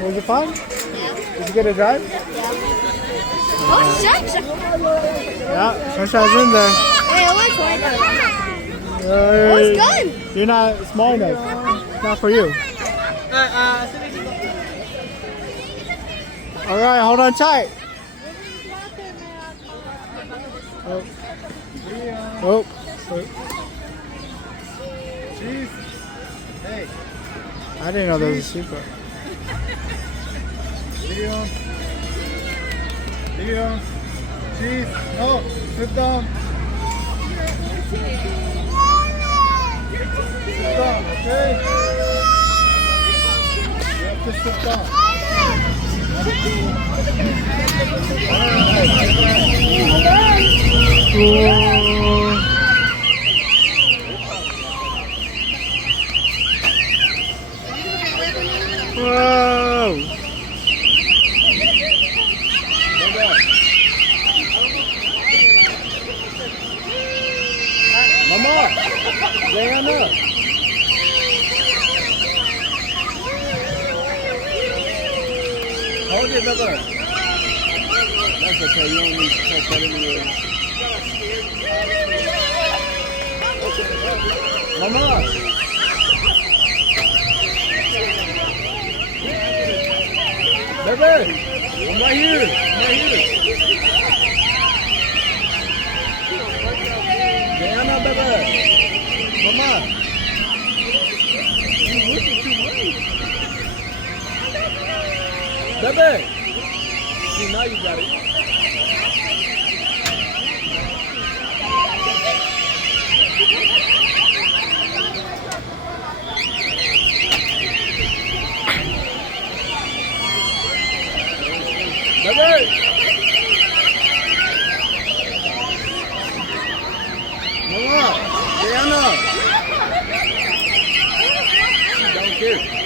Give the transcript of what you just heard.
Was it fun? Did you get a drive? Oh, sunshine. Yeah, Sunshine's in there. Hey, I like it. What's done? You're not small enough. It's not for you. Alright, hold on tight. Oh. Oh. Cheese. Hey. I didn't know there was a secret. Leon. Leon. Cheese. No. Sit down. Sit down, okay? You have to sit down. Whoa! Mama, Diana. Hold it, brother. That's okay. You don't need to touch that anyway. Mama. Baby, I'm right here. I'm right here. Diana, baby. Mama. You looking too late. Baby. See, now you got it. Baby! Mama! Diana! She don't care.